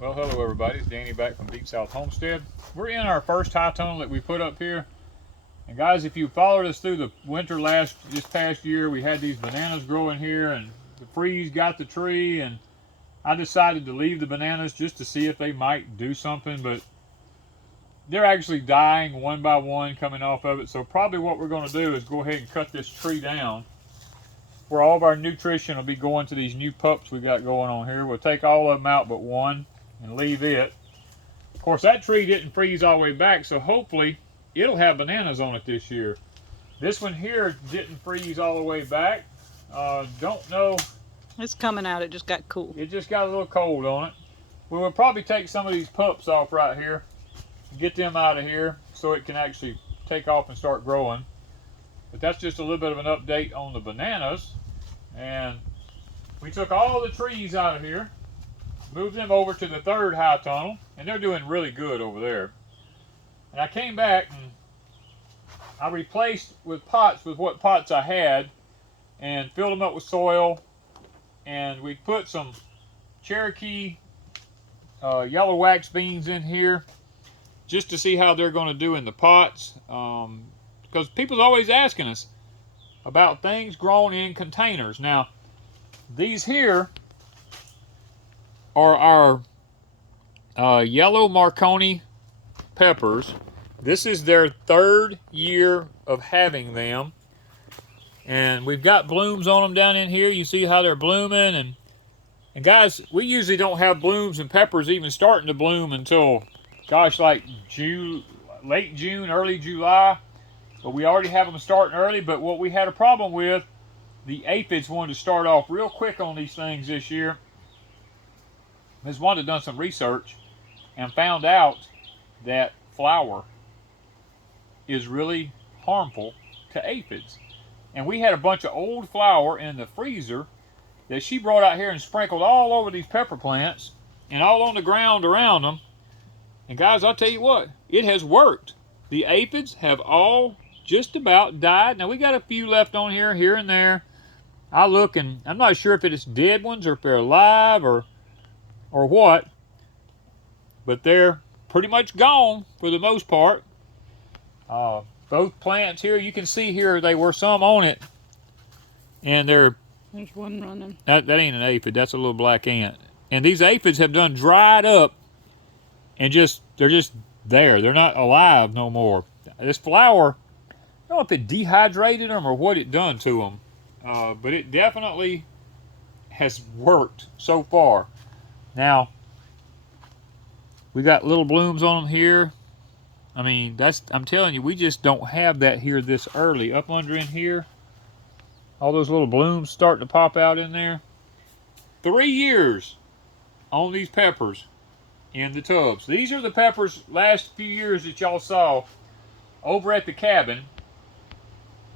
Well, hello everybody. It's Danny back from Deep South Homestead. We're in our first high tunnel that we put up here. And guys, if you followed us through the winter this past year, we had these bananas growing here and the freeze got the tree, and I decided to leave the bananas just to see if they might do something, but they're actually dying one by one coming off of it. So probably what we're going to do is go ahead and cut this tree down where all of our nutrition will be going to these new pups we got going on here. We'll take all of them out but one and leave it. Of course, that tree didn't freeze all the way back, so hopefully it'll have bananas on it this year. This one here didn't freeze all the way back. Don't know. It's coming out. It just got cool. It just got a little cold on it. We will probably take some of these pups off right here, get them out of here so it can actually take off and start growing. But that's just a little bit of an update on the bananas. And we took all the trees out of here, moved them over to the third high tunnel, and they're doing really good over there. And I came back and I replaced with pots with what pots I had and filled them up with soil, and we put some Cherokee yellow wax beans in here just to see how they're going to do in the pots, because people's always asking us about things grown in containers. Now, these here are our yellow Marconi peppers. This is their third year of having them, and we've got blooms on them down in here. You see how they're blooming, and guys, we usually don't have blooms and peppers even starting to bloom until, gosh, like late June, early July. But we already have them starting early. But what we had a problem with, the aphids wanted to start off real quick on these things this year. Ms. Wanda done some research and found out that flour is really harmful to aphids. And we had a bunch of old flour in the freezer that she brought out here and sprinkled all over these pepper plants and all on the ground around them. And guys, I'll tell you what, it has worked. The aphids have all just about died. Now we got a few left on here and there. I look and I'm not sure if it's dead ones or if they're alive or what, but they're pretty much gone for the most part. Both plants here, you can see here there were some on it, and there's one running. That ain't an aphid, that's a little black ant. And these aphids have done dried up and they're just there. They're not alive no more. This flour, I don't know if it dehydrated them or what it done to them, but it definitely has worked so far. Now, we got little blooms on them here. I mean, I'm telling you, we just don't have that here this early. Up under in here, all those little blooms starting to pop out in there. 3 years on these peppers in the tubs. These are the peppers last few years that y'all saw over at the cabin.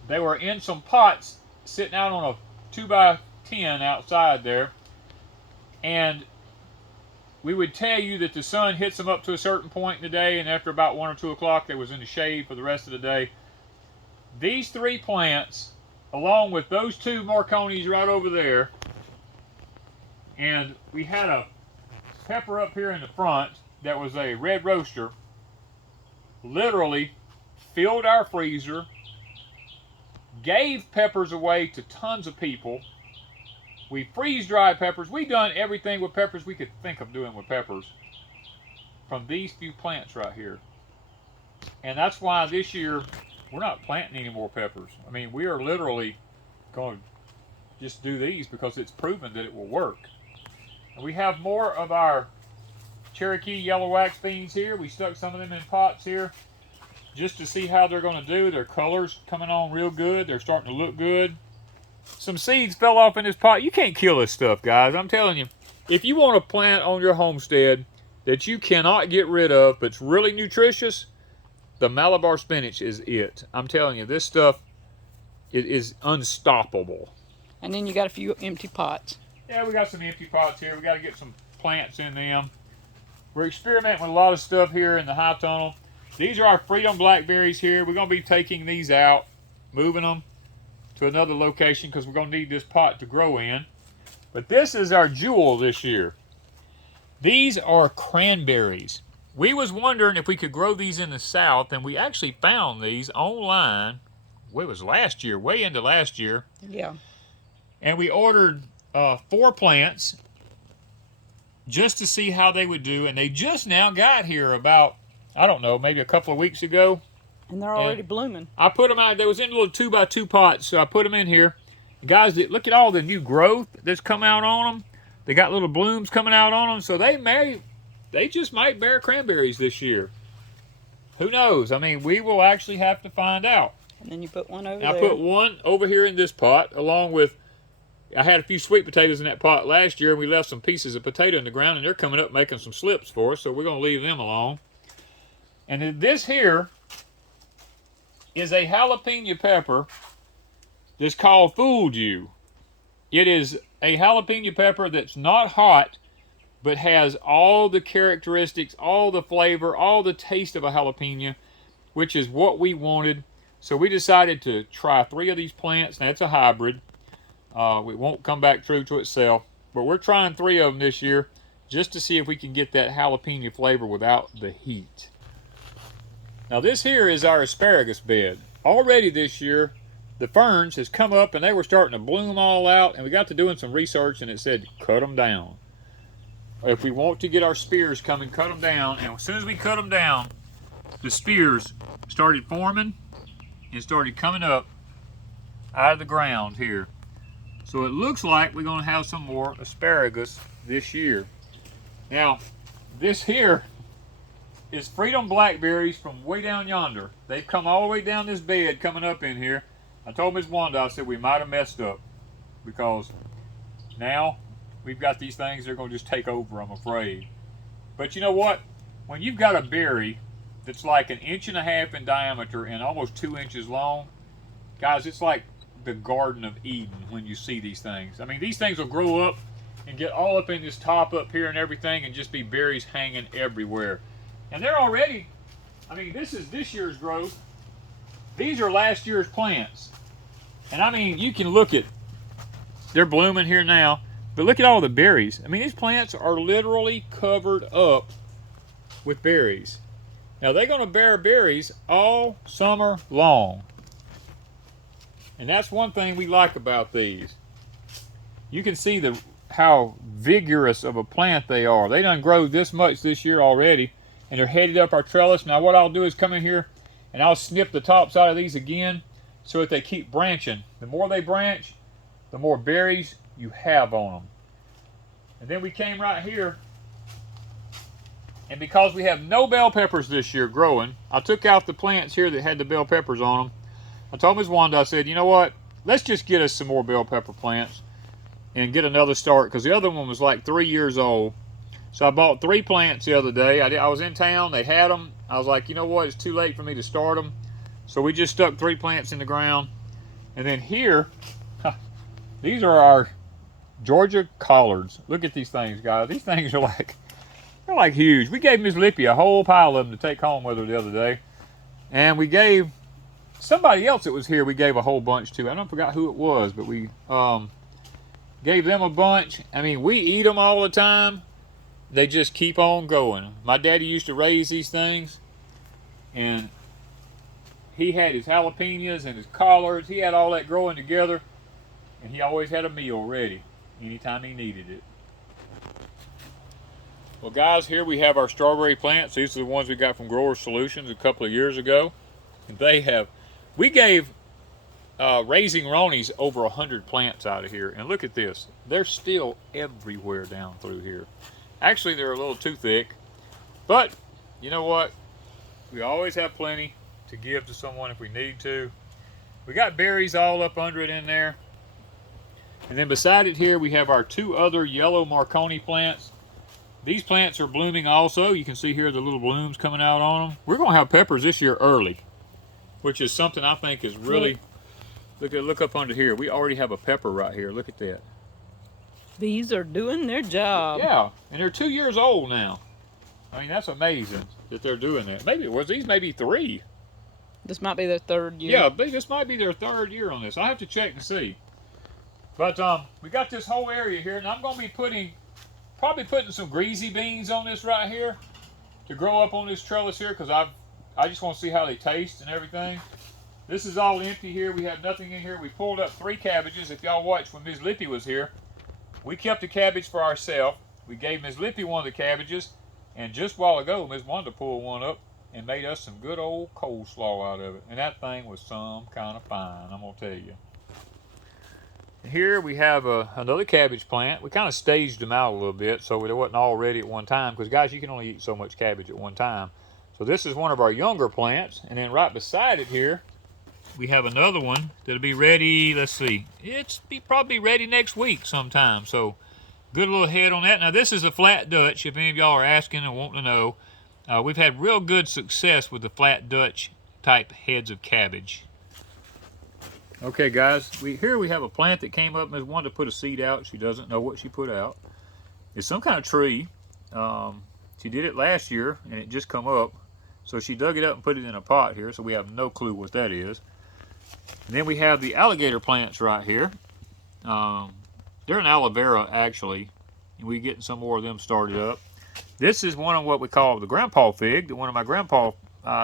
They were in some pots sitting out on a 2x10 outside there. And we would tell you that the sun hits them up to a certain point in the day, and after about 1 or 2 o'clock, they was in the shade for the rest of the day. These 3 plants, along with those 2 Marconis right over there, and we had a pepper up here in the front that was a red roaster, literally filled our freezer, gave peppers away to tons of people. We freeze-dried peppers. We've done everything with peppers we could think of doing with peppers from these few plants right here. And that's why this year we're not planting any more peppers. I mean, we are literally going to just do these because it's proven that it will work. And we have more of our Cherokee yellow wax beans here. We stuck some of them in pots here just to see how they're going to do. Their color's coming on real good. They're starting to look good. Some seeds fell off in this pot. You can't kill this stuff, guys. I'm telling you, if you want a plant on your homestead that you cannot get rid of, but it's really nutritious, the Malabar spinach is it. I'm telling you, this stuff is unstoppable. And then you got a few empty pots. Yeah, we got some empty pots here. We got to get some plants in them. We're experimenting with a lot of stuff here in the high tunnel. These are our Freedom blackberries here. We're going to be taking these out, moving them to another location because we're going to need this pot to grow in. But this is our jewel this year. These are cranberries. We was wondering if we could grow these in the South, and we actually found these online. It was last year, way into last year. Yeah. And we ordered 4 plants just to see how they would do, and they just now got here about, I don't know, maybe a couple of weeks ago. And they're already blooming. I put them out. They was in little 2x2 pots, so I put them in here. Guys, look at all the new growth that's come out on them. They got little blooms coming out on them, so they just might bear cranberries this year. Who knows? I mean, we will actually have to find out. And then you put one over I there. put one over here in this pot, along with, I had a few sweet potatoes in that pot last year, and we left some pieces of potato in the ground, and they're coming up making some slips for us, so we're going to leave them alone. And then this here is a jalapeno pepper that's called Fooled You. It is a jalapeno pepper that's not hot, but has all the characteristics, all the flavor, all the taste of a jalapeno, which is what we wanted. So we decided to try 3 of these plants. Now, it's a hybrid. It won't come back true to itself, but we're trying 3 of them this year just to see if we can get that jalapeno flavor without the heat. Now, this here is our asparagus bed. Already this year, the ferns has come up and they were starting to bloom all out, and we got to doing some research and it said cut them down. If we want to get our spears coming, cut them down. And as soon as we cut them down, the spears started forming and started coming up out of the ground here. So it looks like we're going to have some more asparagus this year. Now, this here is Freedom blackberries from way down yonder. They've come all the way down this bed coming up in here. I told Ms. Wanda, I said we might have messed up because now we've got these things, they're going to just take over, I'm afraid. But you know what? When you've got a berry that's like 1.5 inches in diameter and almost 2 inches long, guys, it's like the Garden of Eden when you see these things. I mean, these things will grow up and get all up in this top up here and everything and just be berries hanging everywhere. And they're already, I mean, this is this year's growth. These are last year's plants. And I mean, you can look at, they're blooming here now, but look at all the berries. I mean, these plants are literally covered up with berries. Now, they're going to bear berries all summer long. And that's one thing we like about these. You can see how vigorous of a plant they are. They done grow this much this year already, and they're headed up our trellis. Now, what I'll do is come in here and I'll snip the tops out of these again so that they keep branching. The more they branch, the more berries you have on them. And then we came right here, and because we have no bell peppers this year growing, I took out the plants here that had the bell peppers on them. I told Ms. Wanda, I said, you know what, let's just get us some more bell pepper plants and get another start, because the other one was like 3 years old. So I bought 3 plants the other day. I was in town, they had them. I was like, you know what, it's too late for me to start them. So we just stuck 3 plants in the ground. And then here, these are our Georgia collards. Look at these things, guys. These things are like, they're like huge. We gave Miss Lippy a whole pile of them to take home with her the other day. And we gave somebody else that was here, we gave a whole bunch to. I don't forgot who it was, but we gave them a bunch. I mean, we eat them all the time. They just keep on going. My daddy used to raise these things, and he had his jalapenos and his collards. He had all that growing together, and he always had a meal ready anytime he needed it. Well, guys, here we have our strawberry plants. These are the ones we got from Grower Solutions a couple of years ago. And we gave Raising Ronies over 100 plants out of here. And look at this. They're still everywhere down through here. Actually, they're a little too thick. But, you know what? We always have plenty to give to someone if we need to. We got berries all up under it in there. And then beside it here, we have our 2 other yellow Marconi plants. These plants are blooming also. You can see here the little blooms coming out on them. We're going to have peppers this year early, which is something I think is really... Look up under here. We already have a pepper right here. Look at that. Bees are doing their job. Yeah, and they're 2 years old now. I mean, that's amazing that they're doing that. Maybe these may be 3. This might be their 3rd year. Yeah, this might be their 3rd year on this. I have to check and see. But we got this whole area here, and I'm going to be putting probably putting some greasy beans on this right here to grow up on this trellis here, because I just want to see how they taste and everything. This is all empty here. We have nothing in here. We pulled up 3 cabbages. If y'all watched when Ms. Lippy was here, we kept a cabbage for ourselves. We gave Ms. Lippy one of the cabbages, and just a while ago, Ms. Wanda pulled one up and made us some good old coleslaw out of it. And that thing was some kind of fine, I'm going to tell you. Here we have another cabbage plant. We kind of staged them out a little bit so they wasn't all ready at one time, because guys, you can only eat so much cabbage at one time. So this is one of our younger plants, and then right beside it here we have another one that'll be ready. Let's see, probably ready next week sometime. So good little head on that. Now this is a flat Dutch, if any of y'all are asking and want to know. We've had real good success with the flat Dutch type heads of cabbage. Okay guys, here we have a plant that came up. Ms. Wanda put a seed out. She doesn't know what she put out. It's some kind of tree. She did it last year and it just come up. So she dug it up and put it in a pot here, so we have no clue what that is. And then we have the alligator plants right here. They're an aloe vera actually, and we're getting some more of them started up. This is one of what we call the grandpa fig that one of my grandpa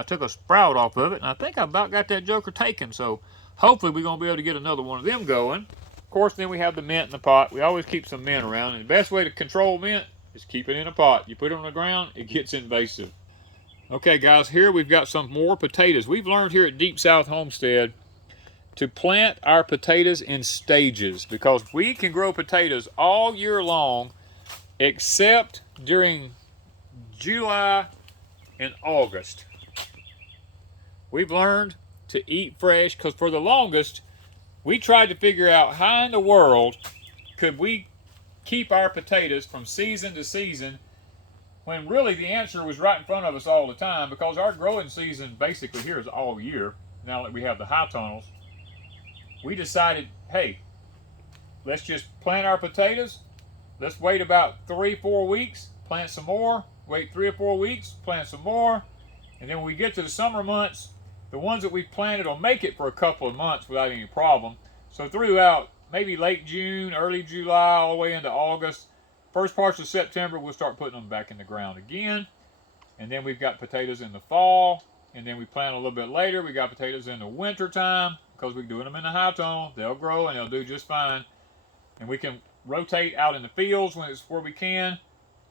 took a sprout off of it, and I think I about got that joker taken. So hopefully we're going to be able to get another one of them going. Of course, then we have the mint in the pot. We always keep some mint around, and the best way to control mint is keep it in a pot. You put it on the ground, it gets invasive. Okay guys, here we've got some more potatoes. We've learned here at Deep South Homestead to plant our potatoes in stages, because we can grow potatoes all year long except during July and August. We've learned to eat fresh, because for the longest we tried to figure out how in the world could we keep our potatoes from season to season, when really the answer was right in front of us all the time, because our growing season basically here is all year. Now that we have the high tunnels, we decided, hey, let's just plant our potatoes. Let's wait about 3-4 weeks, plant some more, wait 3 or 4 weeks, plant some more, and then when we get to the summer months, the ones that we've planted will make it for a couple of months without any problem. So throughout maybe late June, early July, all the way into August, first parts of September, we'll start putting them back in the ground again. And then we've got potatoes in the fall, and then we plant a little bit later. We got potatoes in the winter time, because we're doing them in the high tunnel. They'll grow and they'll do just fine. And we can rotate out in the fields where we can.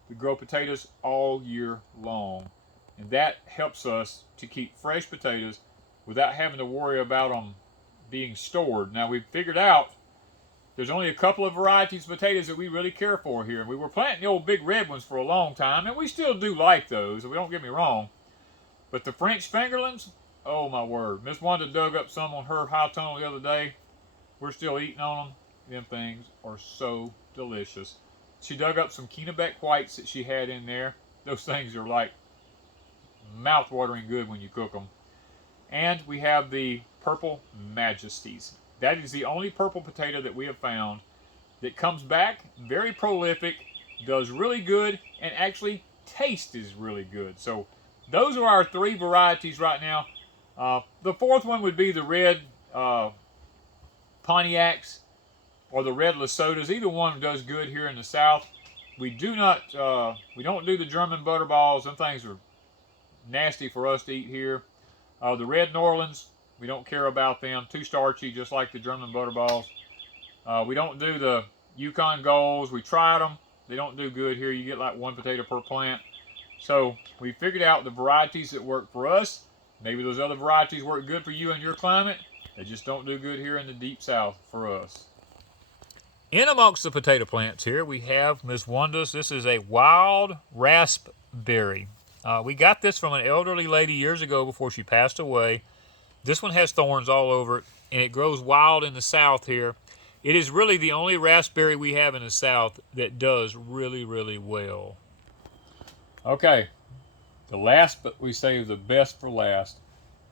We grow potatoes all year long. And that helps us to keep fresh potatoes without having to worry about them being stored. Now we've figured out there's only a couple of varieties of potatoes that we really care for here. And we were planting the old big red ones for a long time, and we still do like those, so don't get me wrong. But the French fingerlings, oh my word. Miss Wanda dug up some on her high tunnel the other day. We're still eating on them. Them things are so delicious. She dug up some Kennebec whites that she had in there. Those things are like mouth-watering good when you cook them. And we have the Purple Majesties. That is the only purple potato that we have found that comes back, very prolific, does really good, and actually taste is really good. So those are our 3 varieties right now. The 4th one would be the red Pontiacs or the red Lesotas. Either one does good here in the South. We don't do the German butterballs. Them things are nasty for us to eat here. The red Norlands, we don't care about them. Too starchy, just like the German butterballs. We don't do the Yukon Golds. We tried them. They don't do good here. You get like 1 potato per plant. So we figured out the varieties that work for us. Maybe those other varieties work good for you in your climate. They just don't do good here in the Deep South for us. In amongst the potato plants here, we have Miss Wanda's. This is a wild raspberry. We got this from an elderly lady years ago before she passed away. This one has thorns all over it, and it grows wild in the South here. It is really the only raspberry we have in the South that does really, really well. Okay, the last, but we save the best for last.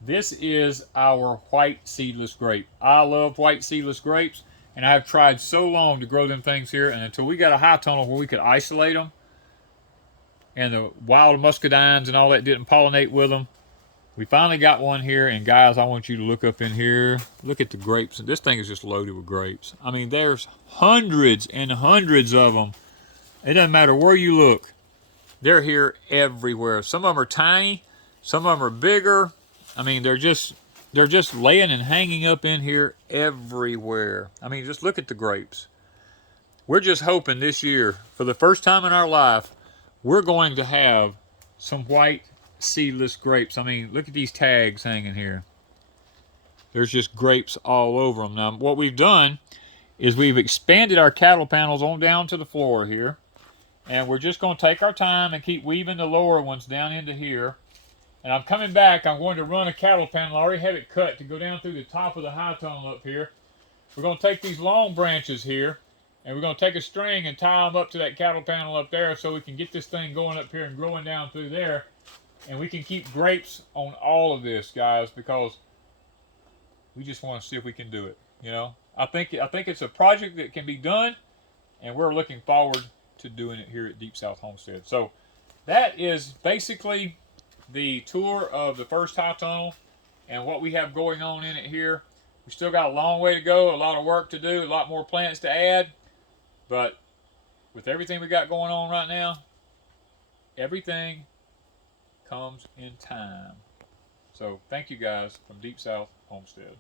This is our white seedless grape. I love white seedless grapes, and I've tried so long to grow them things here, and until we got a high tunnel where we could isolate them, and the wild muscadines and all that didn't pollinate with them, we finally got one here. And guys, I want you to look up in here. Look at the grapes. This thing is just loaded with grapes. I mean, there's hundreds and hundreds of them. It doesn't matter where you look. They're here everywhere. Some of them are tiny. Some of them are bigger. I mean, they're just laying and hanging up in here everywhere. I mean, just look at the grapes. We're just hoping this year, for the first time in our life, we're going to have some white seedless grapes. I mean, look at these tags hanging here. There's just grapes all over them. Now, what we've done is we've expanded our cattle panels on down to the floor here. And we're just going to take our time and keep weaving the lower ones down into here. And I'm coming back. I'm going to run a cattle panel. I already have it cut to go down through the top of the high tunnel up here. We're going to take these long branches here, and we're going to take a string and tie them up to that cattle panel up there so we can get this thing going up here and growing down through there. And we can keep grapes on all of this, guys, because we just want to see if we can do it. You know, I think it's a project that can be done, and we're looking forward to doing it here at Deep South Homestead. So that is basically the tour of the first high tunnel and what we have going on in it here. We still got a long way to go, a lot of work to do, a lot more plants to add, but with everything we got going on right now, everything comes in time. So thank you guys from Deep South Homestead.